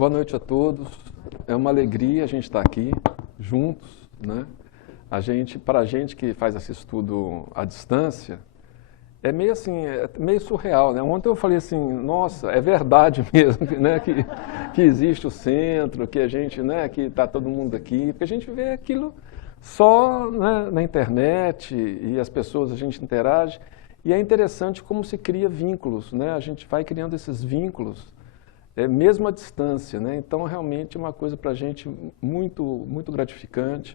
Boa noite a todos. É uma alegria a gente estar aqui juntos, né? Para a gente que faz esse estudo à distância, é meio assim, é meio surreal, né? Ontem eu falei assim, nossa, é verdade mesmo, né? Que existe o centro, que a gente, né? Que está todo mundo aqui, porque a gente vê aquilo só, né, na internet e as pessoas, a gente interage. E é interessante como se cria vínculos, né? A gente vai criando esses vínculos, mesmo à distância, né? Então, realmente é uma coisa para a gente muito, muito gratificante.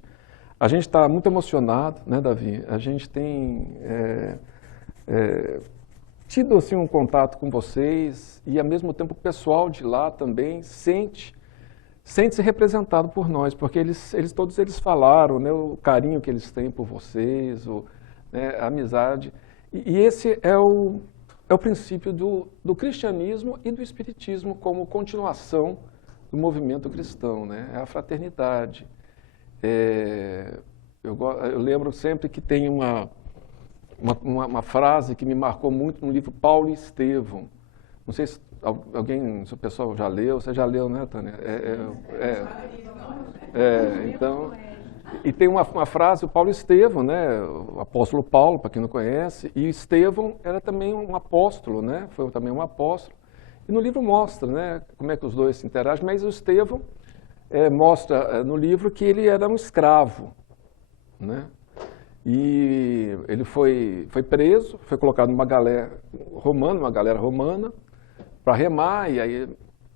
A gente está muito emocionado, né, Davi? A gente tem tido assim, um contato com vocês e, ao mesmo tempo, o pessoal de lá também sente-se representado por nós, porque todos eles falaram, né, o carinho que eles têm por vocês, né, a amizade. E esse é o princípio do cristianismo e do espiritismo como continuação do movimento cristão, né? É a fraternidade. Eu lembro sempre que tem uma frase que me marcou muito no livro Paulo e Estevão. Não sei se se o pessoal já leu, você já leu, né, Tânia? Então... E tem uma frase, o Paulo e Estevão, né, o apóstolo Paulo, para quem não conhece, e Estevão era também um apóstolo, né, foi também um apóstolo. E no livro mostra, né, como é que os dois se interagem, mas o Estevão mostra no livro que ele era um escravo, né, e ele foi preso, foi colocado numa galera romana, para remar, e aí...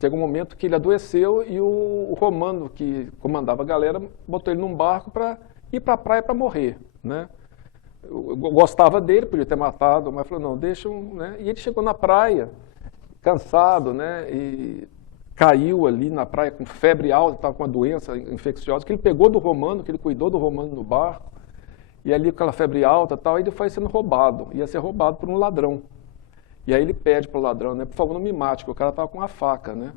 Chega um momento que ele adoeceu e o romano que comandava a galera botou ele num barco para ir para a praia para morrer, né? Eu gostava dele, podia ter matado, mas falou, não, deixa né? E ele chegou na praia, cansado, né? E caiu ali na praia com febre alta, estava com uma doença infecciosa, que ele pegou do romano, que ele cuidou do romano no barco, e ali com aquela febre alta e tal, ele foi sendo roubado, ia ser roubado por um ladrão. E aí ele pede para o ladrão, né, por favor, não me mate, porque o cara estava com uma faca, né?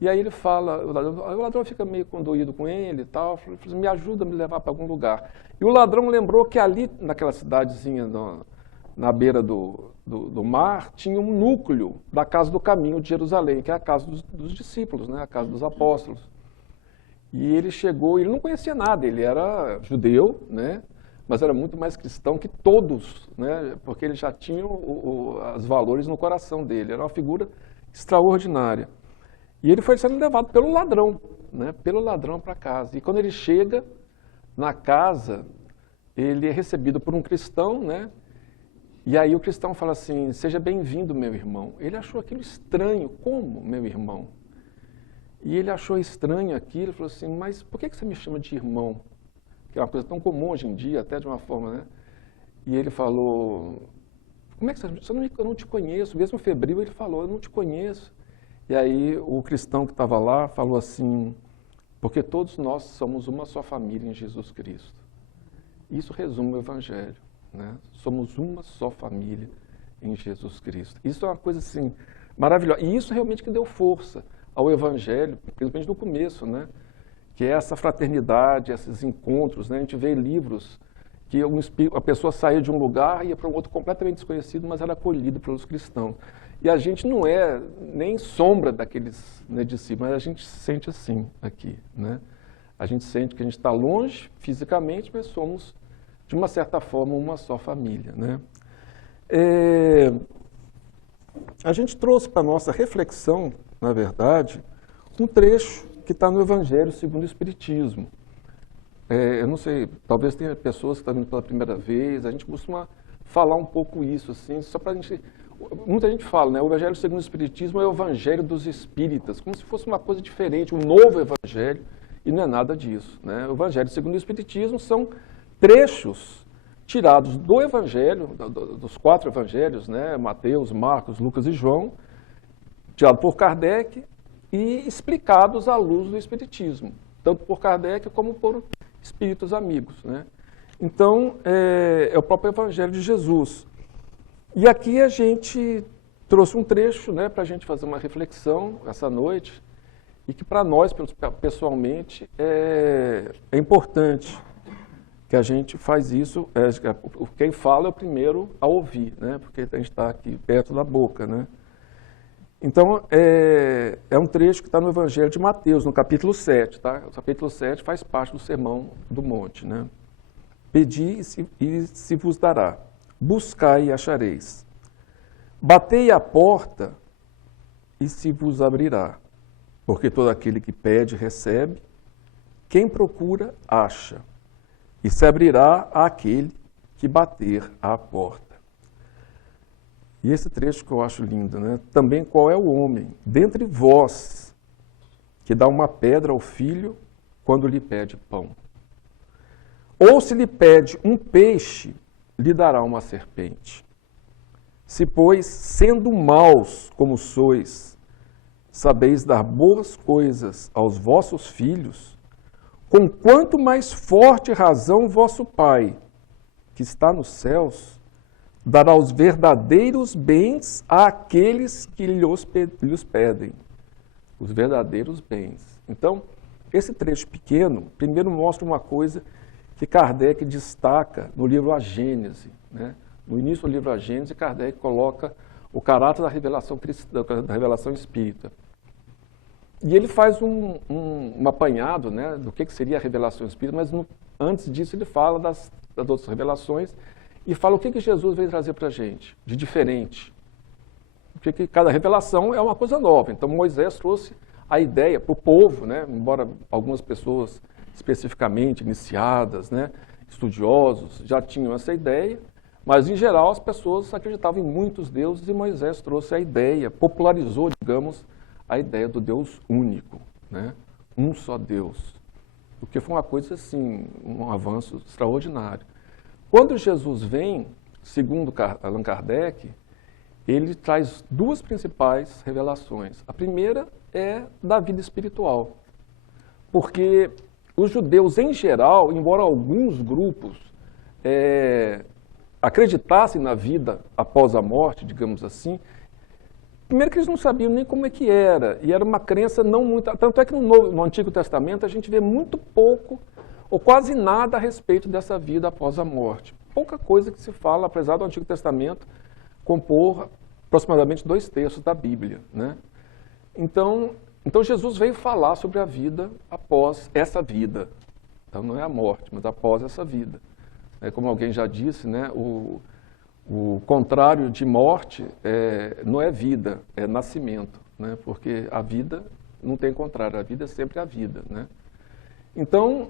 E aí ele fala, o ladrão fica meio condoído com ele e tal, fala, me ajuda a me levar para algum lugar. E o ladrão lembrou que ali, naquela cidadezinha, na beira do mar, tinha um núcleo da Casa do Caminho de Jerusalém, que é a casa dos discípulos, né, a casa dos apóstolos. E ele chegou, ele não conhecia nada, ele era judeu, né? Mas era muito mais cristão que todos, né? Porque ele já tinha os valores no coração dele. Era uma figura extraordinária. E ele foi sendo levado pelo ladrão, né? Pelo ladrão para casa. E quando ele chega na casa, ele é recebido por um cristão, né? E aí o cristão fala assim, seja bem-vindo, meu irmão. Ele achou aquilo estranho. Como, meu irmão? E ele achou estranho aquilo, falou assim, mas por que você me chama de irmão? Que é uma coisa tão comum hoje em dia, até de uma forma, né? E ele falou, como é que eu não te conheço, mesmo febril, ele falou, eu não te conheço. E aí o cristão que estava lá falou assim, porque todos nós somos uma só família em Jesus Cristo. Isso resume o Evangelho, né? Somos uma só família em Jesus Cristo. Isso é uma coisa assim, maravilhosa. E isso realmente que deu força ao Evangelho, principalmente no começo, né? Que é essa fraternidade, esses encontros, né? A gente vê livros que a pessoa saía de um lugar e ia para um outro completamente desconhecido, mas era acolhido pelos cristãos. E a gente não é nem sombra daqueles, né, discípulos, mas a gente sente assim aqui, né? A gente sente que a gente está longe fisicamente, mas somos, de uma certa forma, uma só família, né? A gente trouxe para a nossa reflexão, na verdade, um trecho que está no Evangelho segundo o Espiritismo. Eu não sei, talvez tenha pessoas que estão vindo pela primeira vez, a gente costuma falar um pouco isso, assim, só para a gente... Muita gente fala, né, o Evangelho segundo o Espiritismo é o Evangelho dos Espíritas, como se fosse uma coisa diferente, um novo Evangelho, e não é nada disso, né? O Evangelho segundo o Espiritismo são trechos tirados do Evangelho, dos 4 Evangelhos, né, Mateus, Marcos, Lucas e João, tirado por Kardec, e explicados à luz do Espiritismo, tanto por Kardec como por espíritos amigos, né? Então, é o próprio Evangelho de Jesus. E aqui a gente trouxe um trecho, né, para a gente fazer uma reflexão essa noite, e que para nós, pessoalmente, é importante que a gente faz isso. Quem fala é o primeiro a ouvir, né, porque a gente está aqui perto da boca, né? Então, é um trecho que está no Evangelho de Mateus, no capítulo 7. Tá? O capítulo 7 faz parte do Sermão do Monte. Né? Pedi e se vos dará. Buscai e achareis. Batei à porta e se vos abrirá. Porque todo aquele que pede, recebe. Quem procura, acha. E se abrirá àquele que bater à porta. E esse trecho que eu acho lindo, né? Também qual é o homem, dentre vós, que dá uma pedra ao filho quando lhe pede pão? Ou se lhe pede um peixe, lhe dará uma serpente? Se, pois, sendo maus como sois, sabeis dar boas coisas aos vossos filhos, com quanto mais forte razão vosso Pai, que está nos céus, dará os verdadeiros bens àqueles que lhes pedem. Os verdadeiros bens. Então, esse trecho pequeno, primeiro mostra uma coisa que Kardec destaca no livro A Gênese. Né? No início do livro A Gênese, Kardec coloca o caráter da revelação cristã, da revelação espírita. E ele faz um apanhado, né, do que seria a revelação espírita, mas antes disso ele fala das outras revelações e fala o que Jesus veio trazer para a gente, de diferente. Porque cada revelação é uma coisa nova. Então Moisés trouxe a ideia para o povo, né, embora algumas pessoas especificamente iniciadas, né, estudiosos, já tinham essa ideia, mas em geral as pessoas acreditavam em muitos deuses e Moisés trouxe a ideia, popularizou, digamos, a ideia do Deus único, né? Um só Deus. O que foi uma coisa assim, um avanço extraordinário. Quando Jesus vem, segundo Allan Kardec, ele traz duas principais revelações. A primeira é da vida espiritual, porque os judeus em geral, embora alguns grupos acreditassem na vida após a morte, digamos assim, primeiro que eles não sabiam nem como é que era, e era uma crença não muito... Tanto é que no Antigo Testamento a gente vê muito pouco, ou quase nada a respeito dessa vida após a morte. Pouca coisa que se fala, apesar do Antigo Testamento compor aproximadamente 2/3 da Bíblia. Né? Então Jesus veio falar sobre a vida após essa vida. Então não é a morte, mas após essa vida. Como alguém já disse, né, o contrário de morte não é vida, é nascimento, né? Porque a vida não tem contrário, a vida é sempre a vida. Né? Então,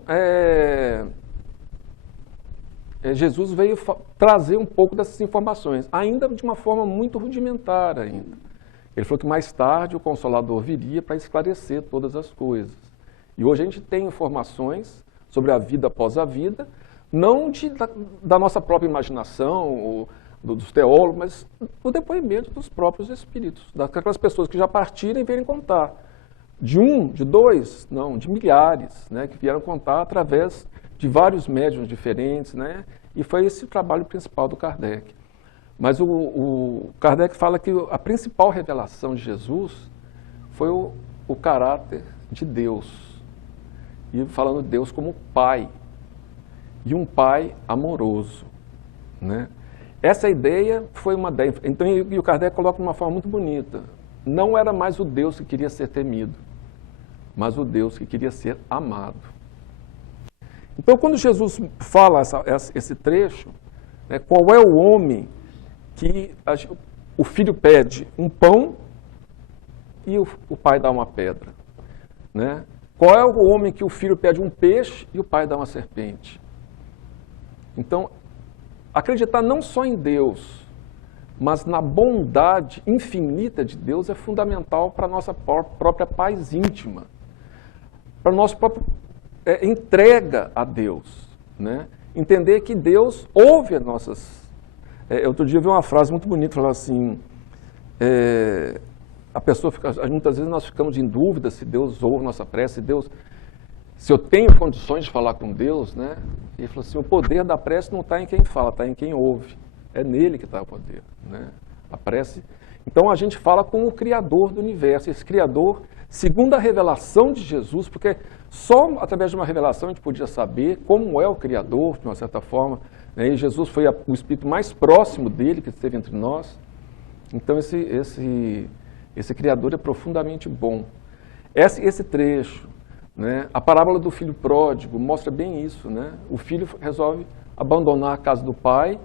Jesus veio trazer um pouco dessas informações, ainda de uma forma muito rudimentar ainda. Ele falou que mais tarde o Consolador viria para esclarecer todas as coisas. E hoje a gente tem informações sobre a vida após a vida, não da nossa própria imaginação, ou dos teólogos, mas o depoimento dos próprios espíritos, daquelas pessoas que já partiram e vierem contar. De um, de dois, não, de milhares, né, que vieram contar através de vários médiuns diferentes, né, e foi esse o trabalho principal do Kardec. Mas o Kardec fala que a principal revelação de Jesus foi o caráter de Deus, e falando de Deus como Pai, e um Pai amoroso, né? Essa ideia foi uma ideia, então, e o Kardec coloca de uma forma muito bonita. Não era mais o Deus que queria ser temido, mas o Deus que queria ser amado. Então, quando Jesus fala esse trecho, né, qual é o homem que o filho pede um pão e o pai dá uma pedra? Né? Qual é o homem que o filho pede um peixe e o pai dá uma serpente? Então, acreditar não só em Deus, mas na bondade infinita de Deus é fundamental para a nossa própria paz íntima, para a nossa própria entrega a Deus. Né? Entender que Deus ouve as nossas... outro dia eu vi uma frase muito bonita, falava assim, a pessoa fica, muitas vezes nós ficamos em dúvida se Deus ouve nossa prece, se eu tenho condições de falar com Deus, né? Ele falou assim, o poder da prece não está em quem fala, está em quem ouve. É nele que está o poder, né? A prece. Então a gente fala com o Criador do universo. Esse Criador, segundo a revelação de Jesus, porque só através de uma revelação a gente podia saber como é o Criador, de uma certa forma, né? E Jesus foi o Espírito mais próximo dele que esteve entre nós. Então esse Esse Criador é profundamente bom. Esse trecho, né, a parábola do filho pródigo mostra bem isso, né? O filho resolve abandonar a casa do pai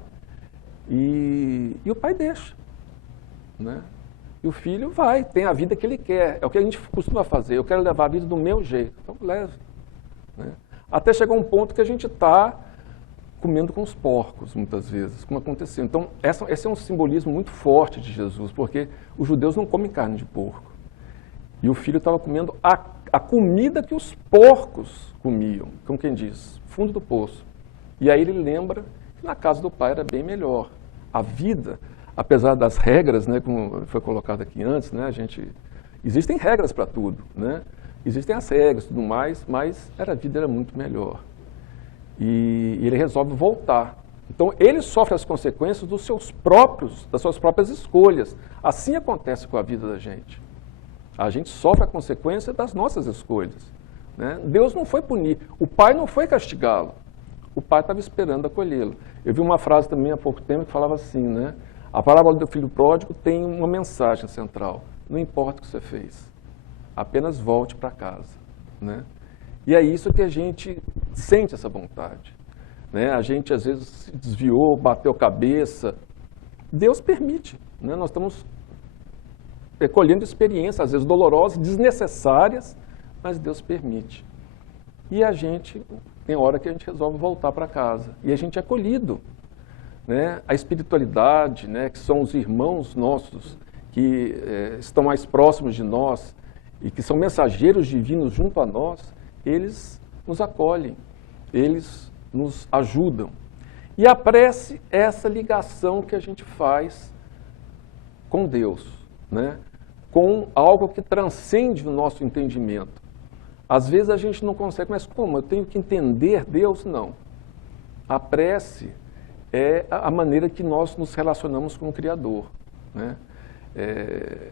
e o pai deixa, né? E o filho vai, tem a vida que ele quer. É o que a gente costuma fazer. Eu quero levar a vida do meu jeito. Então, leve. Né? Até chegar um ponto que a gente está comendo com os porcos, muitas vezes, como aconteceu. Então, esse é um simbolismo muito forte de Jesus, porque os judeus não comem carne de porco. E o filho estava comendo a comida que os porcos comiam, como quem diz, fundo do poço. E aí ele lembra que na casa do pai era bem melhor. A vida, apesar das regras, né, como foi colocado aqui antes, né, existem regras para tudo, né? Existem as regras e tudo mais, mas a vida era muito melhor. E ele resolve voltar. Então ele sofre as consequências das suas próprias escolhas. Assim acontece com a vida da gente. A gente sofre a consequência das nossas escolhas. Né? Deus não foi punir, o pai não foi castigá-lo. O pai estava esperando acolhê-lo. Eu vi uma frase também há pouco tempo que falava assim, né? A parábola do filho pródigo tem uma mensagem central. Não importa o que você fez, apenas volte para casa. Né? E é isso que a gente sente essa vontade. Né? A gente às vezes se desviou, bateu cabeça. Deus permite. Né? Nós estamos colhendo experiências, às vezes dolorosas, desnecessárias, mas Deus permite. E a gente, tem hora que a gente resolve voltar para casa. E a gente é acolhido. Né? A espiritualidade, né, que são os irmãos nossos, que estão mais próximos de nós e que são mensageiros divinos junto a nós, eles nos acolhem, eles nos ajudam. E a prece é essa ligação que a gente faz com Deus, né? Com algo que transcende o nosso entendimento. Às vezes a gente não consegue, mas como? Eu tenho que entender Deus? Não. A prece é a maneira que nós nos relacionamos com o Criador. Né?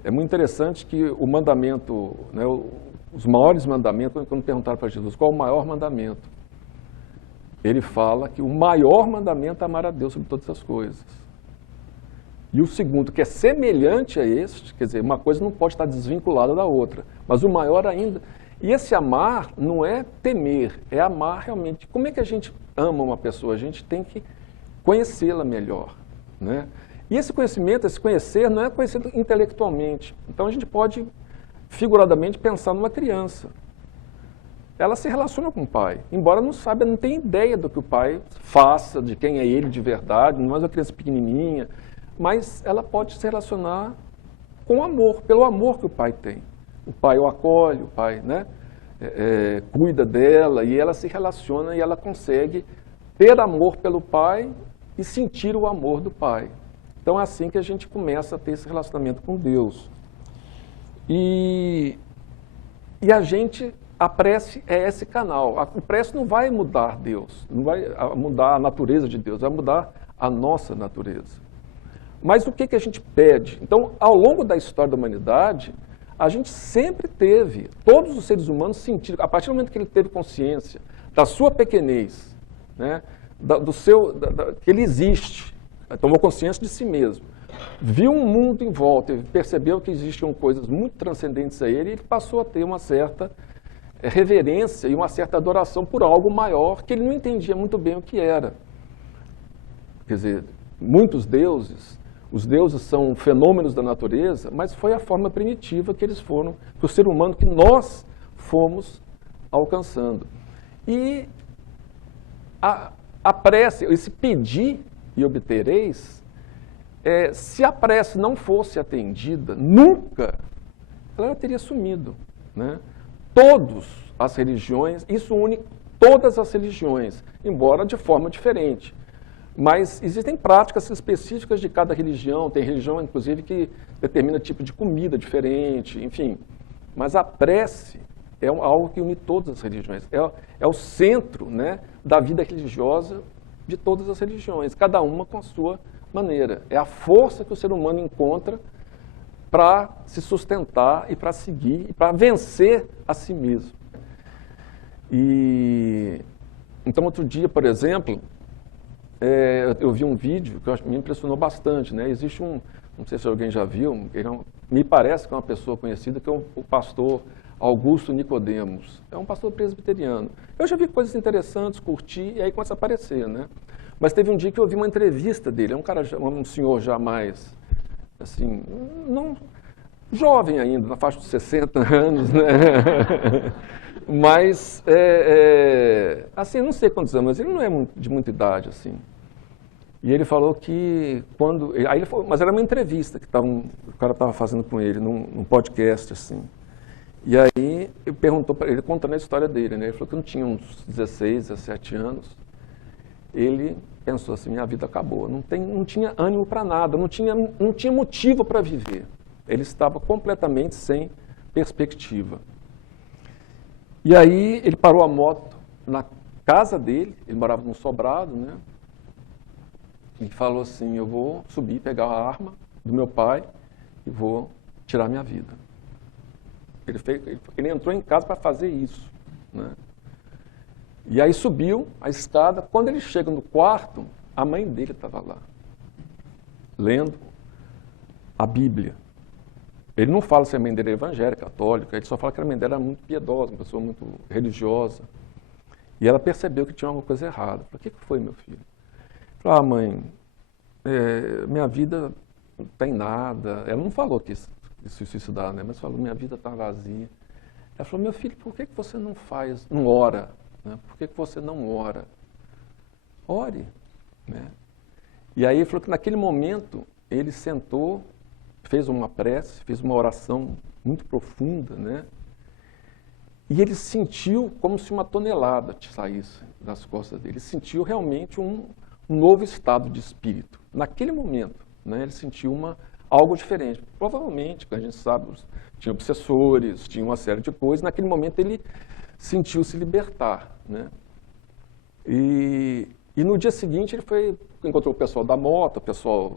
É muito interessante que o mandamento, né, os maiores mandamentos, quando perguntaram para Jesus qual o maior mandamento, ele fala que o maior mandamento é amar a Deus sobre todas as coisas. E o segundo, que é semelhante a este, quer dizer, uma coisa não pode estar desvinculada da outra, mas o maior ainda. E esse amar não é temer, é amar realmente. Como é que a gente ama uma pessoa? A gente tem que conhecê-la melhor. Né? E esse conhecimento, esse conhecer, não é conhecer intelectualmente. Então a gente pode, figuradamente, pensar numa criança. Ela se relaciona com o pai, embora não saiba, não tenha ideia do que o pai faça, de quem é ele de verdade, não é uma criança pequenininha, mas ela pode se relacionar com amor, pelo amor que o pai tem. O pai o acolhe, o pai, né, cuida dela e ela se relaciona e ela consegue ter amor pelo pai e sentir o amor do pai. Então é assim que a gente começa a ter esse relacionamento com Deus. E a prece é esse canal. A prece não vai mudar Deus, não vai mudar a natureza de Deus, vai mudar a nossa natureza. Mas o que a gente pede? Então, ao longo da história da humanidade, a gente sempre teve, todos os seres humanos sentiram, a partir do momento que ele teve consciência da sua pequenez, né, que ele existe, tomou consciência de si mesmo, viu um mundo em volta, percebeu que existiam coisas muito transcendentes a ele, e ele passou a ter uma certa reverência e uma certa adoração por algo maior que ele não entendia muito bem o que era. Quer dizer, muitos deuses, os deuses são fenômenos da natureza, mas foi a forma primitiva que eles foram, para o ser humano que nós fomos alcançando. E a prece, esse pedir e obtereis, se a prece não fosse atendida, nunca ela teria sumido. Né? Todas as religiões, isso une todas as religiões, embora de forma diferente. Mas existem práticas específicas de cada religião, tem religião, inclusive, que determina tipo de comida diferente, enfim. Mas a prece é algo que une todas as religiões, é o centro, né, da vida religiosa de todas as religiões, cada uma com a sua maneira. É a força que o ser humano encontra para se sustentar e para seguir, e para vencer a si mesmo. Então, outro dia, por exemplo, eu vi um vídeo que me impressionou bastante. Né? Existe não sei se alguém já viu, ele é um me parece que é uma pessoa conhecida, que é o pastor Augusto Nicodemos. É um pastor presbiteriano. Eu já vi coisas interessantes, curti, e aí começa a aparecer, né? Mas teve um dia que eu vi uma entrevista dele, é um cara, um senhor já mais, assim, não, jovem ainda, na faixa de 60 anos, né? Mas, assim, eu não sei quantos anos, mas ele não é de muita idade, assim. E ele falou que quando... Aí ele falou, mas era uma entrevista que o cara estava fazendo com ele, num podcast, assim. E aí eu perguntou para ele, contando a história dele, né? Ele falou que não tinha uns 16, 17 anos. Ele pensou assim, minha vida acabou. Não tinha ânimo para nada, não tinha motivo para viver. Ele estava completamente sem perspectiva. E aí ele parou a moto na casa dele, ele morava num sobrado, né? E falou assim, eu vou subir, pegar a arma do meu pai e vou tirar minha vida. Ele entrou em casa para fazer isso, né? E aí subiu a escada, quando ele chega no quarto, a mãe dele estava lá, lendo a Bíblia. Ele não fala se a mãe dele é evangélica, católica, ele só fala que a mãe dele era muito piedosa, uma pessoa muito religiosa. E ela percebeu que tinha alguma coisa errada. Falou, o que foi, meu filho? Falou, mãe, minha vida não tem nada. Ela não falou que se suicidar, né? Mas falou, minha vida está vazia. Ela falou, meu filho, por que você não ora? Né? Por que você não ora? Ore. Né? E aí ele falou que naquele momento ele sentou, fez uma prece, fez uma oração muito profunda, né? E ele sentiu como se uma tonelada saísse das costas dele. Ele sentiu realmente um novo estado de espírito. Naquele momento, né, ele sentiu algo diferente. Provavelmente, que a gente sabe, tinha obsessores, tinha uma série de coisas. Naquele momento ele sentiu se libertar, né? E no dia seguinte ele encontrou o pessoal da moto,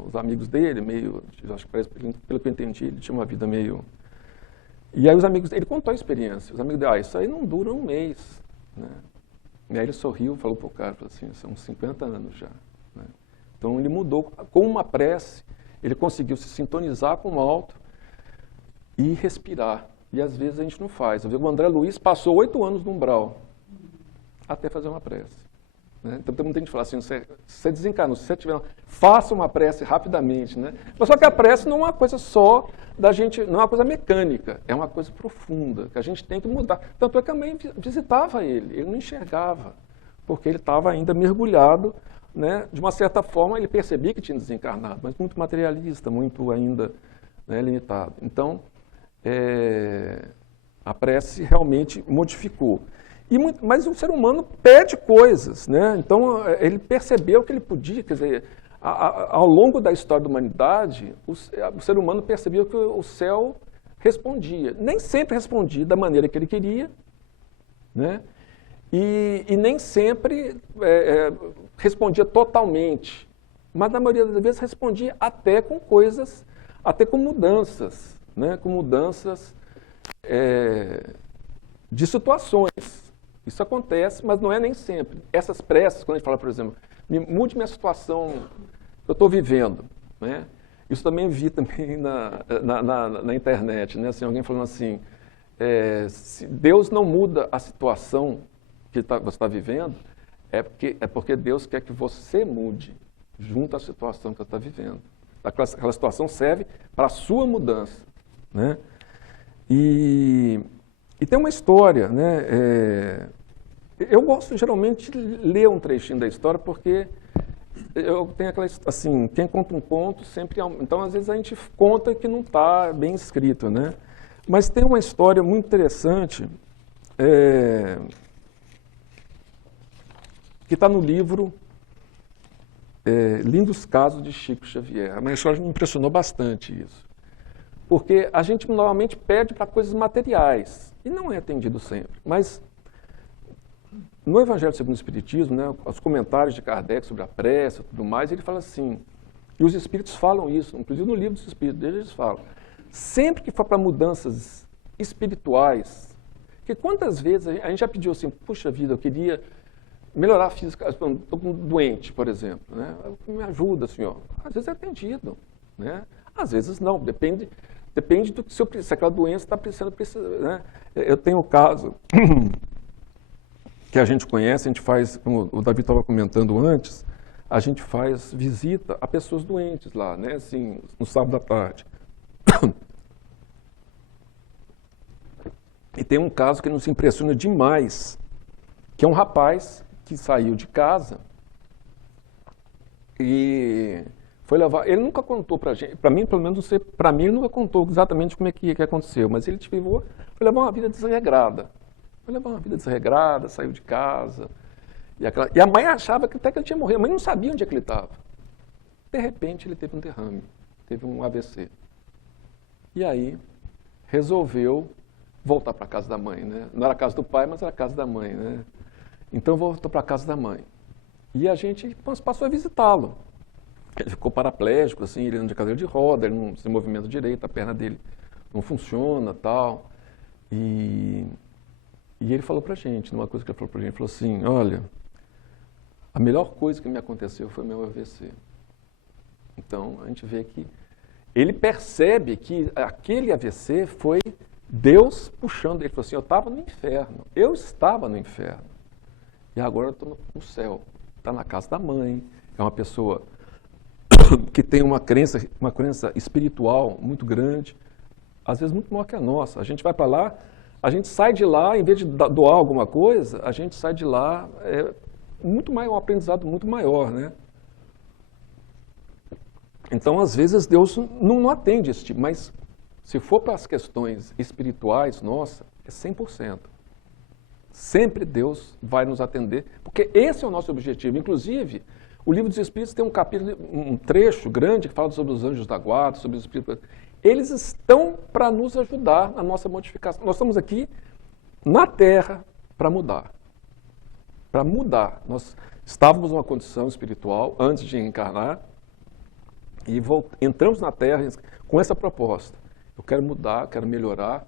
os amigos dele, acho que parece, pelo que eu entendi, ele tinha uma vida meio... E aí os amigos, ele contou a experiência, os amigos dele, isso aí não dura um mês, né? E aí ele sorriu, falou para o cara, falou assim, são 50 anos já, né? Então ele mudou, com uma prece, ele conseguiu se sintonizar com o alto e respirar. E às vezes a gente não faz. O André Luiz passou 8 anos no umbral, até fazer uma prece. Né? Então, muita gente fala assim, você desencarnou, se você tiver, faça uma prece rapidamente. Né? Mas só que a prece não é uma coisa só da gente, não é uma coisa mecânica, é uma coisa profunda, que a gente tem que mudar. Tanto é que a mãe visitava ele não enxergava, porque ele estava ainda mergulhado, né? De uma certa forma ele percebia que tinha desencarnado, mas muito materialista, muito ainda, né, limitado. Então, a prece realmente modificou. Mas o ser humano pede coisas, né? Então ele percebeu que ele podia, quer dizer, ao longo da história da humanidade, o ser humano percebeu que o céu respondia. Nem sempre respondia da maneira que ele queria, né? E nem sempre respondia totalmente, mas na maioria das vezes respondia até com coisas, até com mudanças, né? Com mudanças de situações. Isso acontece, mas não é nem sempre. Essas preces, quando a gente fala, por exemplo, mude minha situação que eu estou vivendo, né? Isso também vi também na internet, né? Assim, alguém falando assim, se Deus não muda a situação que você está vivendo, é porque Deus quer que você mude junto à situação que você está vivendo. Aquela situação serve para a sua mudança, né? E tem uma história, né? Eu gosto geralmente de ler um trechinho da história porque eu tenho aquela, assim, quem conta um conto sempre... Então, às vezes, a gente conta que não está bem escrito, né? Mas tem uma história muito interessante que está no livro Lindos Casos de Chico Xavier. Uma história que me impressionou bastante isso. Porque a gente normalmente pede para coisas materiais, e não é atendido sempre. Mas no Evangelho segundo o Espiritismo, né, os comentários de Kardec sobre a prece e tudo mais, ele fala assim, e os Espíritos falam isso, inclusive no livro dos Espíritos, eles falam, sempre que for para mudanças espirituais, que quantas vezes a gente já pediu assim, puxa vida, eu queria melhorar a física, estou doente, por exemplo, né? Me ajuda, senhor. Às vezes é atendido, né? Às vezes não, depende Depende do que se aquela doença está precisando, né? Eu tenho um caso que a gente conhece, a gente faz, como o Davi estava comentando antes, a gente faz visita a pessoas doentes lá, né? Assim, no sábado à tarde. E tem um caso que nos impressiona demais, que é um rapaz que saiu de casa e foi levar. Ele nunca contou pra gente, para mim, pelo menos, não sei, para mim, ele nunca contou exatamente como é que aconteceu, mas ele foi levar uma vida desregrada. Foi levar uma vida desregrada, saiu de casa. E a mãe achava que até que ele tinha morrido, a mãe não sabia onde é que ele estava. De repente, ele teve um derrame, teve um AVC. E aí, resolveu voltar para a casa da mãe, né? Não era a casa do pai, mas era a casa da mãe, né? Então voltou para a casa da mãe. E a gente passou a visitá-lo. Ele ficou paraplégico, assim, ele anda de cadeira de roda, ele não se movimenta direito, a perna dele não funciona, tal. E ele falou para a gente, numa coisa que ele falou para a gente, ele falou assim, olha, a melhor coisa que me aconteceu foi o meu AVC. Então, a gente vê que ele percebe que aquele AVC foi Deus puxando ele. Falou assim, eu estava no inferno, eu estava no inferno. E agora eu estou no céu. Está na casa da mãe, é uma pessoa que tem uma crença espiritual muito grande, às vezes muito maior que a nossa. A gente vai para lá, a gente sai de lá, em vez de doar alguma coisa, a gente sai de lá, muito maior, um aprendizado muito maior, né? Então, às vezes, Deus não atende esse tipo, mas se for para as questões espirituais, nossa, é 100%. Sempre Deus vai nos atender, porque esse é o nosso objetivo. Inclusive, o Livro dos Espíritos tem um capítulo, um trecho grande que fala sobre os anjos da guarda, sobre os espíritos. Eles estão para nos ajudar na nossa modificação. Nós estamos aqui na Terra para mudar. Para mudar. Nós estávamos numa condição espiritual antes de encarnar e entramos na Terra com essa proposta. Eu quero mudar, eu quero melhorar.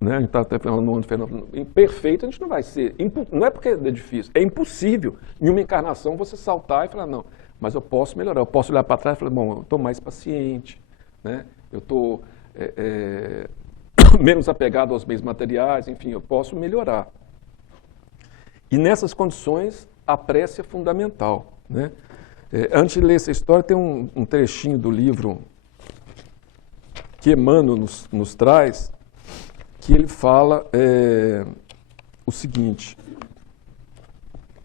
Né? A gente está até falando no ano perfeito, a gente não vai ser. Não é porque é difícil, é impossível em uma encarnação você saltar e falar, não, mas eu posso melhorar. Eu posso olhar para trás e falar, bom, eu estou mais paciente, né? Eu estou menos apegado aos bens materiais, enfim, eu posso melhorar. E nessas condições, a prece é fundamental. Né? Antes de ler essa história, tem um trechinho do livro que Emmanuel nos traz, que ele fala o seguinte,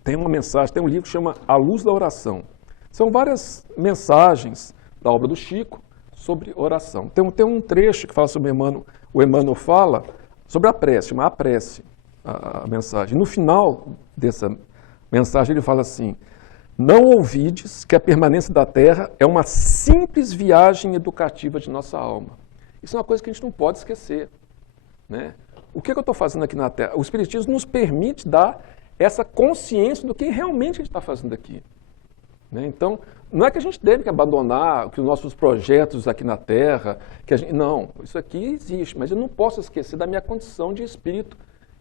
tem uma mensagem, tem um livro que chama A Luz da Oração. São várias mensagens da obra do Chico sobre oração. Tem um trecho que fala sobre o Emmanuel fala sobre a prece, chama a prece, a mensagem. No final dessa mensagem ele fala assim, não ouvides que a permanência da Terra é uma simples viagem educativa de nossa alma. Isso é uma coisa que a gente não pode esquecer. Né? O que eu estou fazendo aqui na Terra? O Espiritismo nos permite dar essa consciência do que realmente a gente está fazendo aqui. Né? Então, não é que a gente deve abandonar os nossos projetos aqui na Terra, não, isso aqui existe, mas eu não posso esquecer da minha condição de espírito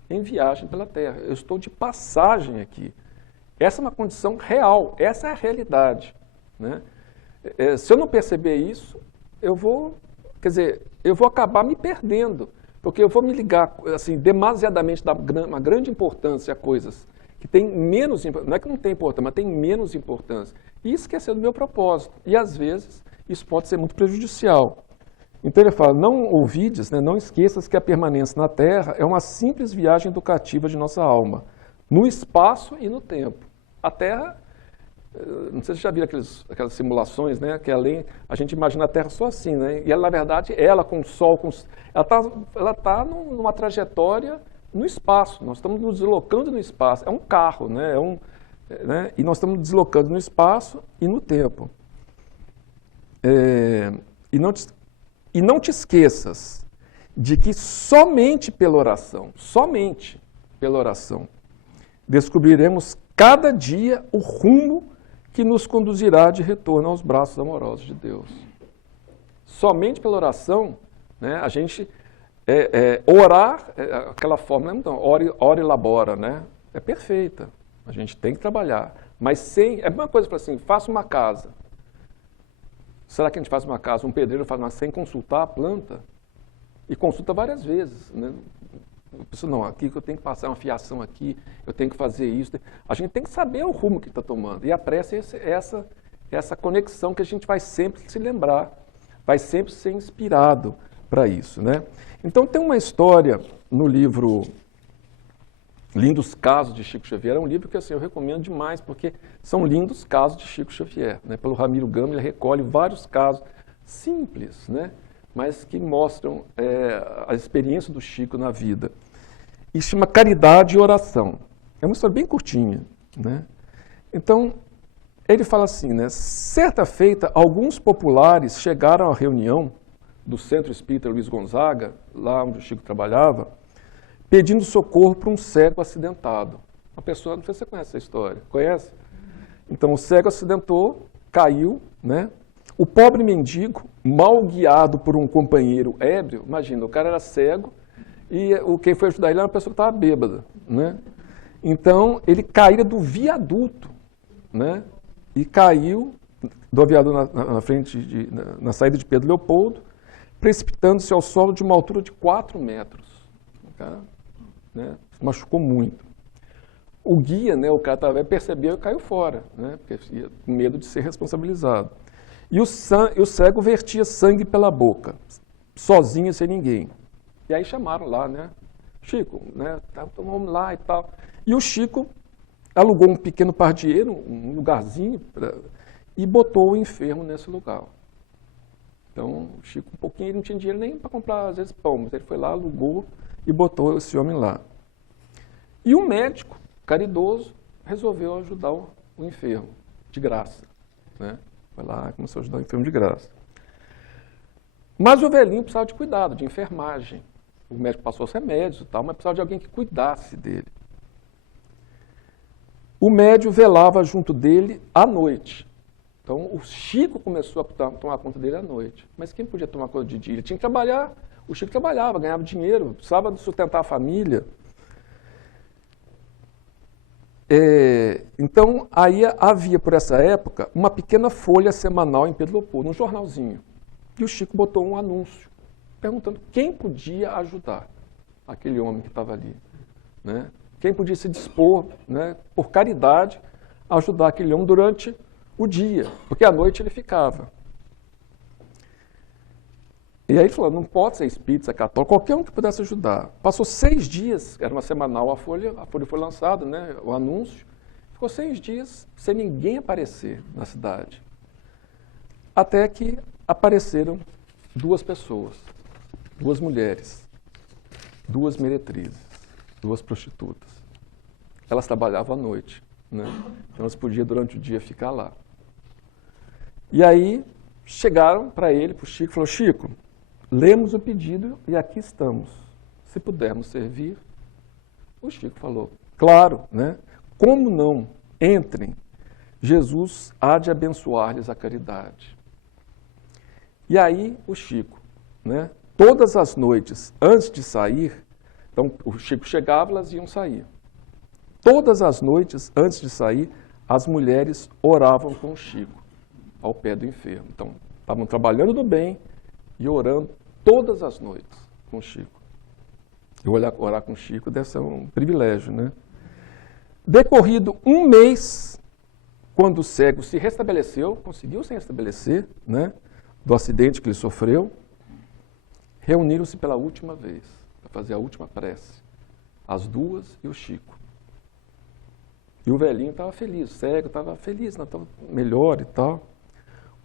em viagem pela Terra. Eu estou de passagem aqui. Essa é uma condição real, essa é a realidade. Né? Se eu não perceber isso, eu vou acabar me perdendo. Porque eu vou me ligar assim, demasiadamente, dar uma grande importância a coisas que têm menos importância, não é que não tem importância, mas tem menos importância, e esquecer do meu propósito. E às vezes isso pode ser muito prejudicial. Então ele fala, não ouvides, né, não esqueças que a permanência na Terra é uma simples viagem educativa de nossa alma, no espaço e no tempo. A Terra, não sei se você já viu aquelas simulações, né, que além, a gente imagina a Terra só assim, né, e ela, na verdade, ela com o Sol, ela tá numa trajetória no espaço, nós estamos nos deslocando no espaço, é um carro, né, né, e nós estamos deslocando no espaço e no tempo. E não te esqueças de que somente pela oração, descobriremos cada dia o rumo que nos conduzirá de retorno aos braços amorosos de Deus. Somente pela oração, né, a gente orar, aquela fórmula, então, ora e labora, né, é perfeita. A gente tem que trabalhar, mas sem, é uma coisa para assim, faça uma casa. Será que a gente faz uma casa, um pedreiro faz uma sem consultar a planta? E consulta várias vezes, né? A pessoa, não, aqui que eu tenho que passar uma fiação aqui, eu tenho que fazer isso. A gente tem que saber o rumo que está tomando. E a prece é essa conexão que a gente vai sempre se lembrar, vai sempre ser inspirado para isso, né? Então tem uma história no livro Lindos Casos de Chico Xavier, é um livro que assim, eu recomendo demais, porque são lindos casos de Chico Xavier, né? Pelo Ramiro Gama, ele recolhe vários casos simples, né? Mas que mostram a experiência do Chico na vida. E chama Caridade e Oração. É uma história bem curtinha, né? Então, ele fala assim, né? Certa feita, alguns populares chegaram à reunião do Centro Espírita Luiz Gonzaga, lá onde o Chico trabalhava, pedindo socorro para um cego acidentado. Uma pessoa, não sei se você conhece essa história, conhece? Então, o cego acidentou, caiu, né? O pobre mendigo, mal guiado por um companheiro ébrio, imagina, o cara era cego e quem foi ajudar ele era uma pessoa que estava bêbada, né? Então, ele caíra do viaduto, né? E caiu do viaduto na saída de Pedro Leopoldo, precipitando-se ao solo de uma altura de 4 metros. O cara, né, se machucou muito. O guia, né, o cara percebeu e caiu fora, né? Porque tinha medo de ser responsabilizado. E o cego vertia sangue pela boca, sozinho, sem ninguém. E aí chamaram lá, né? Chico, né? Vamos lá e tal. E o Chico alugou um pequeno pardieiro, um lugarzinho, e botou o enfermo nesse lugar. Então, o Chico, um pouquinho, ele não tinha dinheiro nem para comprar, às vezes, pão, mas ele foi lá, alugou e botou esse homem lá. E o médico, caridoso, resolveu ajudar o enfermo, de graça, né? Foi lá e começou a ajudar o enfermo de graça. Mas o velhinho precisava de cuidado, de enfermagem. O médico passou os remédios e tal, mas precisava de alguém que cuidasse dele. O médium velava junto dele à noite. Então, o Chico começou a tomar conta dele à noite. Mas quem podia tomar conta de dia? Ele tinha que trabalhar. O Chico trabalhava, ganhava dinheiro, precisava sustentar a família. Então, aí havia, por essa época, uma pequena folha semanal em Pedro Leopoldo, um jornalzinho. E o Chico botou um anúncio, perguntando quem podia ajudar aquele homem que estava ali, né? Quem podia se dispor, né, por caridade, a ajudar aquele homem durante o dia, porque à noite ele ficava. E aí ele falou, não pode ser espírita, católico, qualquer um que pudesse ajudar. Passou 6 dias, era uma semanal a folha foi lançada, né, o anúncio. Ficou 6 dias sem ninguém aparecer na cidade. Até que apareceram 2 pessoas, 2 mulheres, 2 meretrizes, 2 prostitutas. Elas trabalhavam à noite, né? Então elas podiam durante o dia ficar lá. E aí chegaram para ele, para o Chico, e falaram, Chico, lemos o pedido e aqui estamos. Se pudermos servir. O Chico falou, claro, né? Como não? Entrem. Jesus há de abençoar-lhes a caridade. E aí o Chico, né? Todas as noites, antes de sair, então o Chico chegava, elas iam sair. Todas as noites, antes de sair, as mulheres oravam com o Chico, ao pé do enfermo. Então, estavam trabalhando do bem e orando todas as noites com o Chico. E orar com o Chico deve ser um privilégio, né? Decorrido 1 mês, quando o cego se restabeleceu, conseguiu se restabelecer, né, do acidente que ele sofreu, reuniram-se pela última vez, para fazer a última prece, as 2 e o Chico. E o velhinho estava feliz, o cego estava feliz, estava melhor e tal.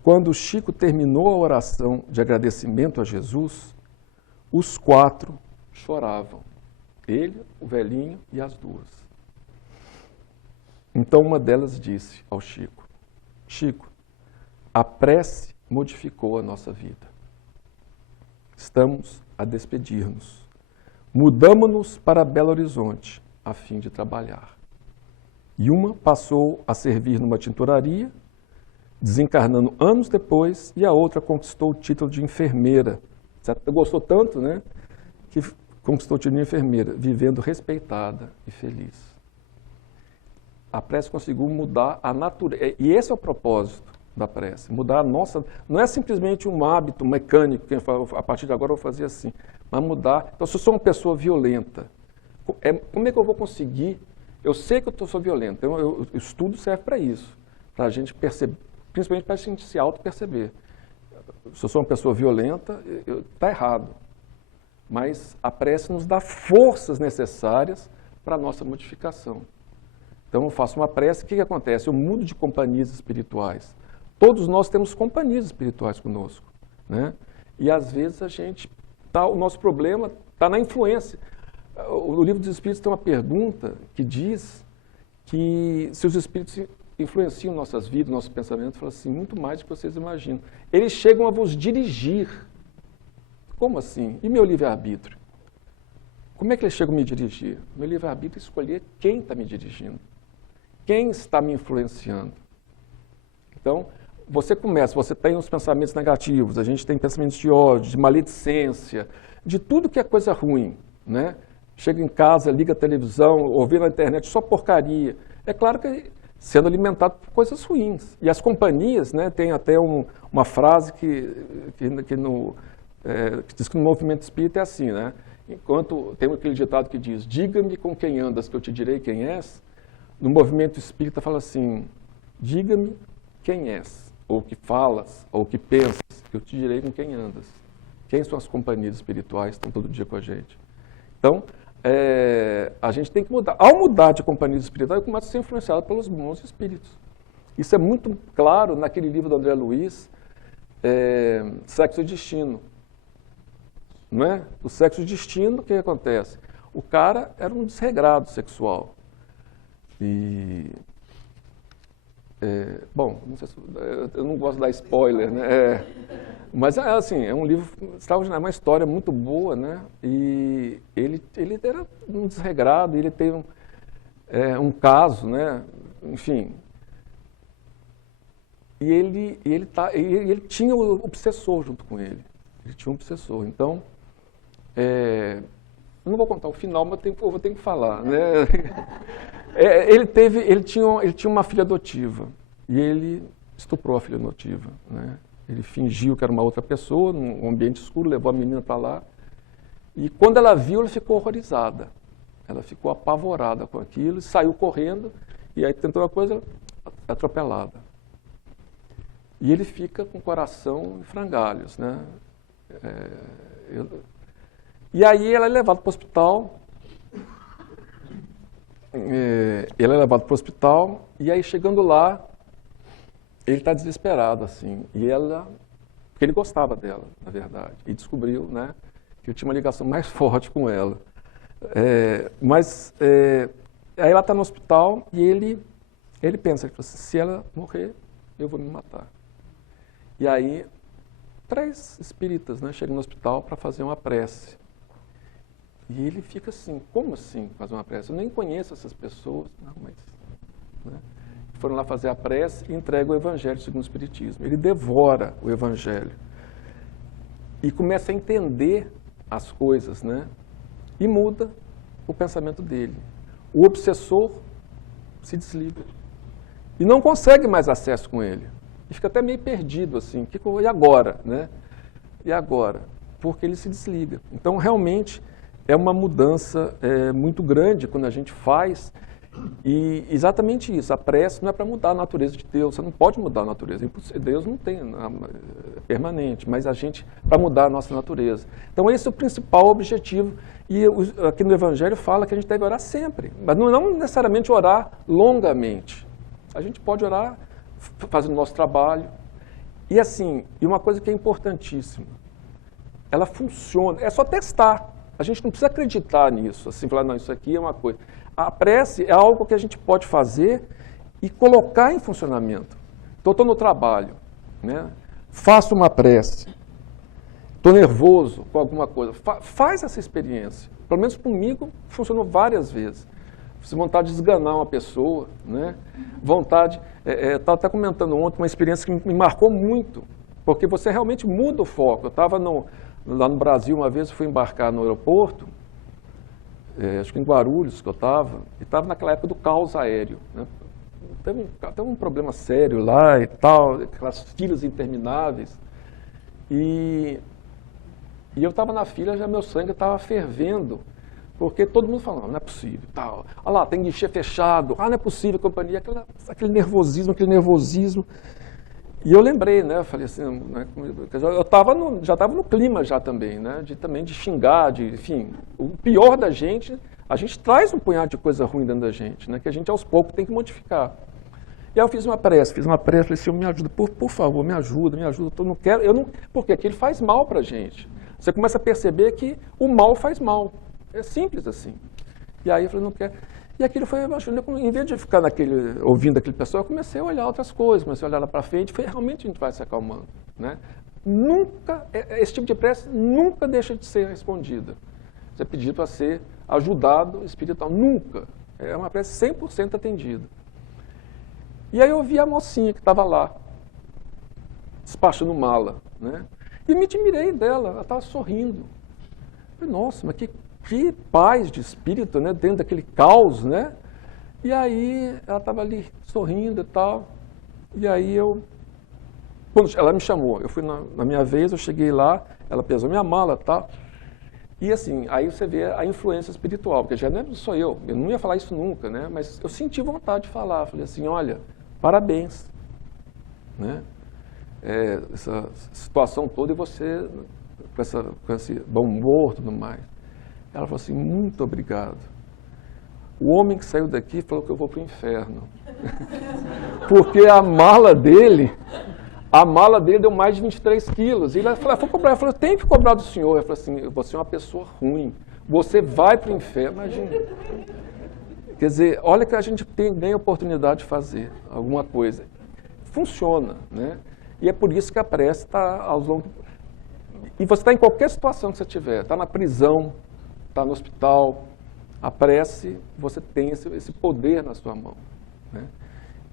Quando o Chico terminou a oração de agradecimento a Jesus, os 4 choravam. Ele, o velhinho e as 2. Então uma delas disse ao Chico, Chico, a prece modificou a nossa vida. Estamos a despedir-nos. Mudamo-nos para Belo Horizonte, a fim de trabalhar. E uma passou a servir numa tinturaria, desencarnando anos depois, e a outra conquistou o título de enfermeira. Gostou tanto, né, que conquistou o título de enfermeira, vivendo respeitada e feliz. A prece conseguiu mudar a natureza. E esse é o propósito, da prece. Mudar a nossa... Não é simplesmente um hábito mecânico, que a partir de agora eu vou fazer assim, mas mudar... Então, se eu sou uma pessoa violenta, como é que eu vou conseguir... Eu sei que eu sou violento, então o estudo serve para isso, para a gente perceber, principalmente para a gente se auto-perceber. Se eu sou uma pessoa violenta, está errado. Mas a prece nos dá forças necessárias para a nossa modificação. Então eu faço uma prece, o que acontece? Eu mudo de companhias espirituais. Todos nós temos companhias espirituais conosco, né? E às vezes o nosso problema está na influência. O Livro dos Espíritos tem uma pergunta que diz que se os Espíritos influenciam nossas vidas, nossos pensamentos, fala assim, muito mais do que vocês imaginam. Eles chegam a vos dirigir. Como assim? E meu livre-arbítrio? Como é que eles chegam a me dirigir? Meu livre-arbítrio é escolher quem está me dirigindo. Quem está me influenciando? Então, você tem os pensamentos negativos, a gente tem pensamentos de ódio, de maledicência, de tudo que é coisa ruim, né? Chega em casa, liga a televisão, ouve na internet, só porcaria. É claro que sendo alimentado por coisas ruins. E as companhias, né, tem até uma frase que diz que no movimento espírita é assim, né? Enquanto tem aquele ditado que diz, diga-me com quem andas, que eu te direi quem és. No movimento espírita fala assim, diga-me quem és, ou que falas, ou que pensas, que eu te direi com quem andas. Quem são as companhias espirituais que estão todo dia com a gente? Então, a gente tem que mudar. Ao mudar de companhias espirituais, eu começo a ser influenciado pelos bons espíritos. Isso é muito claro naquele livro do André Luiz, Sexo e Destino. Não é? O sexo e destino, o que acontece? O cara era um desregrado sexual. E... bom, não sei se, eu não gosto de dar spoiler, né? Mas, assim, é um livro extraordinário, uma história muito boa, né? E ele era um desregrado, ele teve um caso, né? Enfim. E ele tinha o obsessor junto com ele. Ele tinha um obsessor. Então, eu não vou contar o final, mas eu vou ter que falar, né? Ele tinha uma filha adotiva e ele estuprou a filha adotiva, né? Ele fingiu que era uma outra pessoa, num ambiente escuro, levou a menina para lá. E quando ela viu, ela ficou horrorizada. Ela ficou apavorada com aquilo, saiu correndo e aí tentou uma coisa atropelada. E ele fica com o coração em frangalhos, né? E aí ela é levada para o hospital. Ele é levado para o hospital e aí chegando lá, ele está desesperado, assim. Porque ele gostava dela, na verdade, e descobriu, né, que eu tinha uma ligação mais forte com ela. Aí ela está no hospital e ele pensa, se ela morrer, eu vou me matar. E aí, 3 espíritas, né, chegam no hospital para fazer uma prece. E ele fica assim, como assim fazer uma prece? Eu nem conheço essas pessoas. Não, mas... Né? Foram lá fazer a prece e entregam o Evangelho segundo o Espiritismo. Ele devora o Evangelho. E começa a entender as coisas, né? E muda o pensamento dele. O obsessor se desliga. E não consegue mais acesso com ele. E fica até meio perdido, assim. E agora, né? E agora? Porque ele se desliga. Então, realmente... é uma mudança muito grande quando a gente faz, e exatamente isso, a prece não é para mudar a natureza de Deus, você não pode mudar a natureza, Deus não tem permanente, mas a gente, para mudar a nossa natureza. Então esse é o principal objetivo, e aqui no Evangelho fala que a gente deve orar sempre, mas não necessariamente orar longamente, a gente pode orar fazendo o nosso trabalho, e assim, e uma coisa que é importantíssima, ela funciona, é só testar. A gente não precisa acreditar nisso, assim, falar, não, isso aqui é uma coisa. A prece é algo que a gente pode fazer e colocar em funcionamento. Então, eu estou no trabalho, né? Faço uma prece, estou nervoso com alguma coisa, faz essa experiência. Pelo menos comigo, funcionou várias vezes. Vontade de esganar uma pessoa, né? Vontade... estava até comentando ontem uma experiência que me marcou muito, porque você realmente muda o foco. Eu estava lá no Brasil, uma vez eu fui embarcar no aeroporto, acho que em Guarulhos que eu estava, e estava naquela época do caos aéreo, né? teve um problema sério lá e tal, aquelas filas intermináveis. E eu estava na fila, já meu sangue estava fervendo, porque todo mundo falando, não é possível, tal. Olha lá, tem guichê fechado, não é possível, companhia, aquele nervosismo. E eu lembrei, né, eu falei assim, né, eu já estava no clima já também, né, de xingar, enfim, o pior da gente, a gente traz um punhado de coisa ruim dentro da gente, né, que a gente aos poucos tem que modificar. E aí eu fiz uma prece, falei assim, me ajuda, por favor, me ajuda, eu não quero, porque aquilo faz mal para a gente. Você começa a perceber que o mal faz mal, é simples assim. E aí eu falei, não quero. E aquilo foi, em vez de ficar ouvindo aquele pessoal, eu comecei a olhar outras coisas, comecei a olhar lá para frente, realmente a gente vai se acalmando, né? Esse tipo de prece nunca deixa de ser respondida. Você é pedido para ser ajudado espiritual, nunca. É uma prece 100% atendida. E aí eu vi a mocinha que estava lá, despachando mala, né? E me admirei dela, ela estava sorrindo. Eu falei, nossa, mas que paz de espírito, né? Dentro daquele caos, né? E aí ela estava ali sorrindo e tal. E aí quando ela me chamou, eu fui na minha vez, eu cheguei lá, ela pesou minha mala e tal. E assim, aí você vê a influência espiritual, porque já não sou eu não ia falar isso nunca, né? Mas eu senti vontade de falar, falei assim, olha, parabéns, né? Essa situação toda e você com esse bom humor e tudo mais. Ela falou assim, muito obrigado. O homem que saiu daqui falou que eu vou para o inferno. Porque a mala dele deu mais de 23 quilos. E ela falou, eu tenho que cobrar do senhor. Ela falou assim, você é uma pessoa ruim, você vai para o inferno. Imagina. Quer dizer, olha que a gente tem a oportunidade de fazer alguma coisa. Funciona, né? E é por isso que a prece está aos longos. E você está em qualquer situação que você tiver, está na prisão, está no hospital, a prece, você tem esse poder na sua mão, né?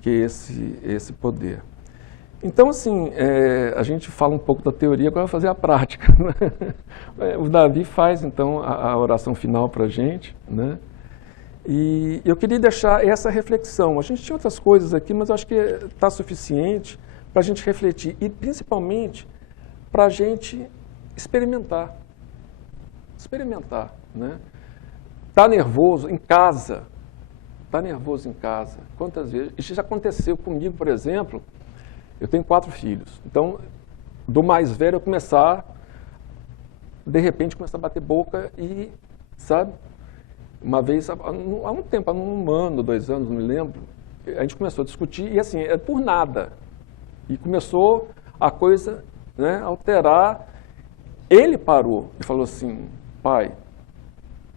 Que é esse poder. Então, assim, a gente fala um pouco da teoria, agora vai fazer a prática, né? O Davi faz, então, a oração final para a gente, né? E eu queria deixar essa reflexão. A gente tinha outras coisas aqui, mas acho que está suficiente para a gente refletir e, principalmente, para a gente experimentar. Experimentar, né? Está nervoso em casa? Está nervoso em casa? Quantas vezes? Isso já aconteceu comigo, por exemplo. Eu tenho 4 filhos. Então, do mais velho eu de repente, começar a bater boca e, sabe? Uma vez, há um tempo, há 1 ano, 2 anos, não me lembro, a gente começou a discutir e assim, é por nada. E começou a coisa, né, alterar. Ele parou e falou assim, pai,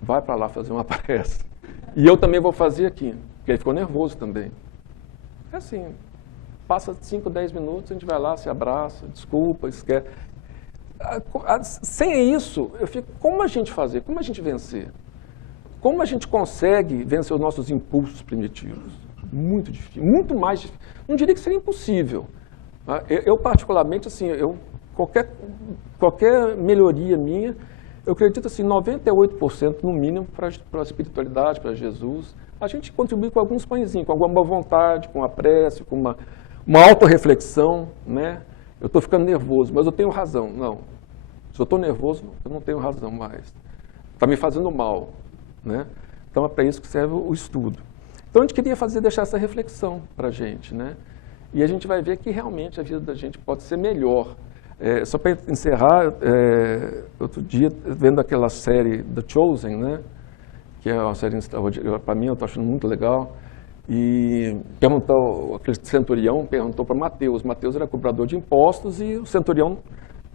vai para lá fazer uma prece. E eu também vou fazer aqui. Porque ele ficou nervoso também. É assim, passa 5, 10 minutos, a gente vai lá, se abraça, desculpa, esquece. Sem isso, eu fico, como a gente fazer? Como a gente vencer? Como a gente consegue vencer os nossos impulsos primitivos? Muito difícil, muito mais difícil. Não diria que seria impossível. Eu particularmente, assim, qualquer melhoria minha, eu acredito assim, 98% no mínimo para a espiritualidade, para Jesus. A gente contribui com alguns pãezinhos, com alguma boa vontade, com a prece, com uma autorreflexão, né? Eu estou ficando nervoso, mas eu tenho razão. Não, se eu estou nervoso, eu não tenho razão mais. Está me fazendo mal, né? Então é para isso que serve o estudo. Então a gente queria deixar essa reflexão para a gente, né? E a gente vai ver que realmente a vida da gente pode ser melhor. Só para encerrar, outro dia, vendo aquela série The Chosen, né? Que é uma série, para mim, eu estou achando muito legal. E aquele centurião perguntou para Mateus. Mateus era cobrador de impostos e o centurião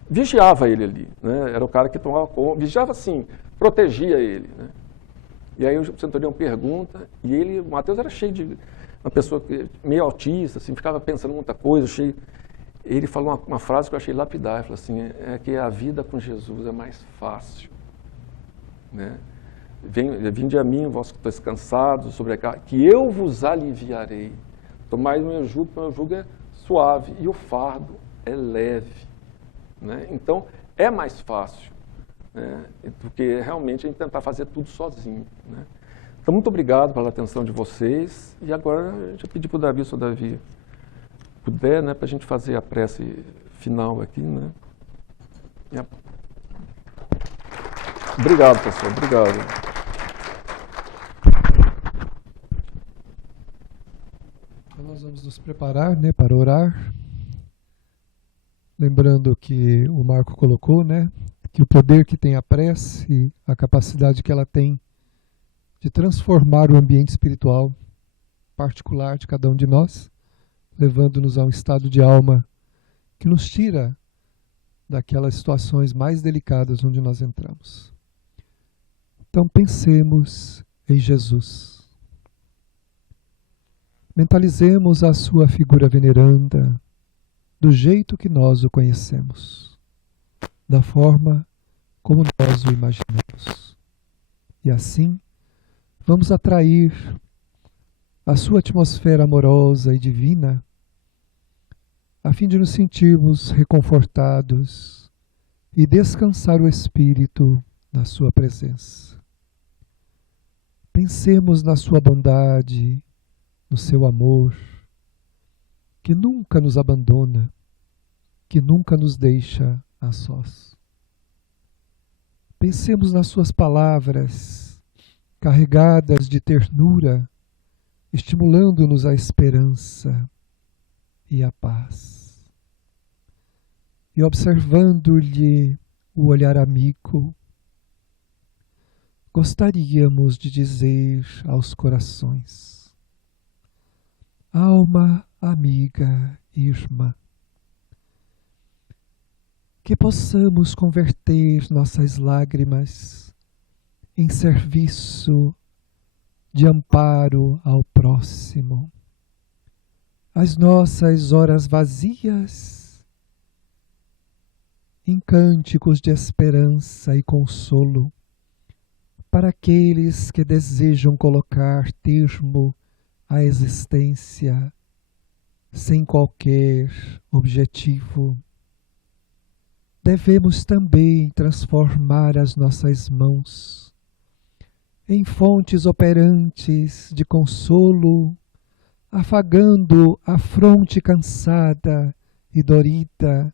vigiava ele ali, né? Era o cara que tomava conta, vigiava assim, protegia ele, né? E aí o centurião pergunta, e o Mateus era cheio de uma pessoa meio autista, assim, ficava pensando muita coisa, ele falou uma frase que eu achei lapidar, ele falou assim, é que a vida com Jesus é mais fácil, né? Vinde a mim, vós que estáis cansados, sobrecarregados, que eu vos aliviarei. Tomai o meu jugo é suave e o fardo é leve, né? Então, é mais fácil, né, do que realmente a gente tentar fazer tudo sozinho, né? Então, muito obrigado pela atenção de vocês. E agora, eu já pedi para o Davi, se o Davi puder, né, para a gente fazer a prece final aqui, né? Obrigado, pessoal. Obrigado. Então nós vamos nos preparar, né, para orar. Lembrando que o Marco colocou, né, que o poder que tem a prece, a capacidade que ela tem de transformar o ambiente espiritual particular de cada um de nós, levando-nos a um estado de alma que nos tira daquelas situações mais delicadas onde nós entramos. Então pensemos em Jesus. Mentalizemos a sua figura veneranda do jeito que nós o conhecemos, da forma como nós o imaginamos. E assim, vamos atrair a sua atmosfera amorosa e divina, a fim de nos sentirmos reconfortados e descansar o espírito na sua presença. Pensemos na sua bondade, no seu amor, que nunca nos abandona, que nunca nos deixa a sós. Pensemos nas suas palavras, carregadas de ternura, estimulando-nos a esperança e a paz. E observando-lhe o olhar amigo, gostaríamos de dizer aos corações: alma amiga e irmã, que possamos converter nossas lágrimas em serviço de amparo ao próximo, as nossas horas vazias em cânticos de esperança e consolo para aqueles que desejam colocar termo à existência sem qualquer objetivo. Devemos também transformar as nossas mãos em fontes operantes de consolo, afagando a fronte cansada e dorida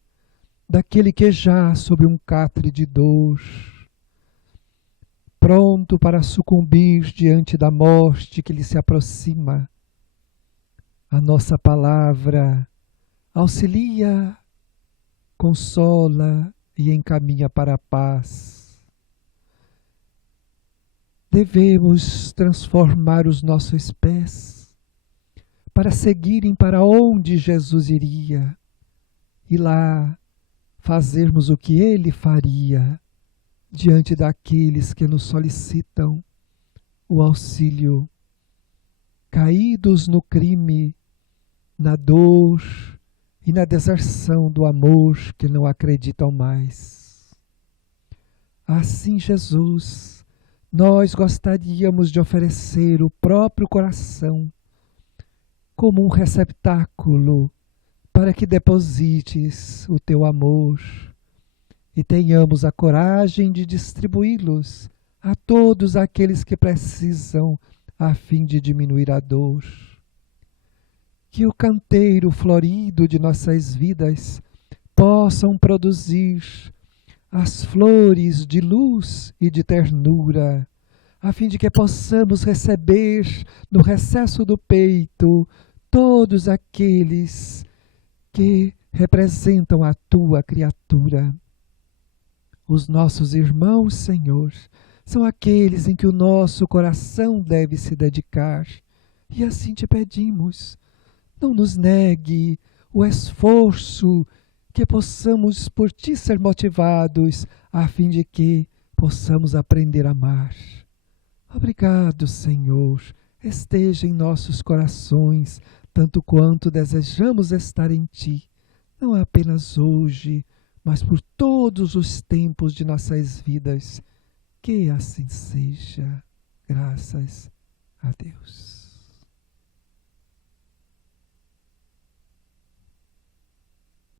daquele que jaz sob um catre de dor, pronto para sucumbir diante da morte que lhe se aproxima. A nossa palavra auxilia, consola e encaminha para a paz. Devemos transformar os nossos pés para seguirem para onde Jesus iria e lá fazermos o que ele faria diante daqueles que nos solicitam o auxílio, caídos no crime, na dor e na deserção do amor que não acreditam mais. Assim, Jesus, nós gostaríamos de oferecer o próprio coração como um receptáculo para que deposites o teu amor e tenhamos a coragem de distribuí-los a todos aqueles que precisam a fim de diminuir a dor. Que o canteiro florido de nossas vidas possam produzir as flores de luz e de ternura, a fim de que possamos receber no recesso do peito todos aqueles que representam a tua criatura. Os nossos irmãos, Senhor, são aqueles em que o nosso coração deve se dedicar. E assim te pedimos, não nos negue o esforço que possamos por ti ser motivados, a fim de que possamos aprender a amar. Obrigado, Senhor, esteja em nossos corações, tanto quanto desejamos estar em ti, não apenas hoje, mas por todos os tempos de nossas vidas. Que assim seja, graças a Deus.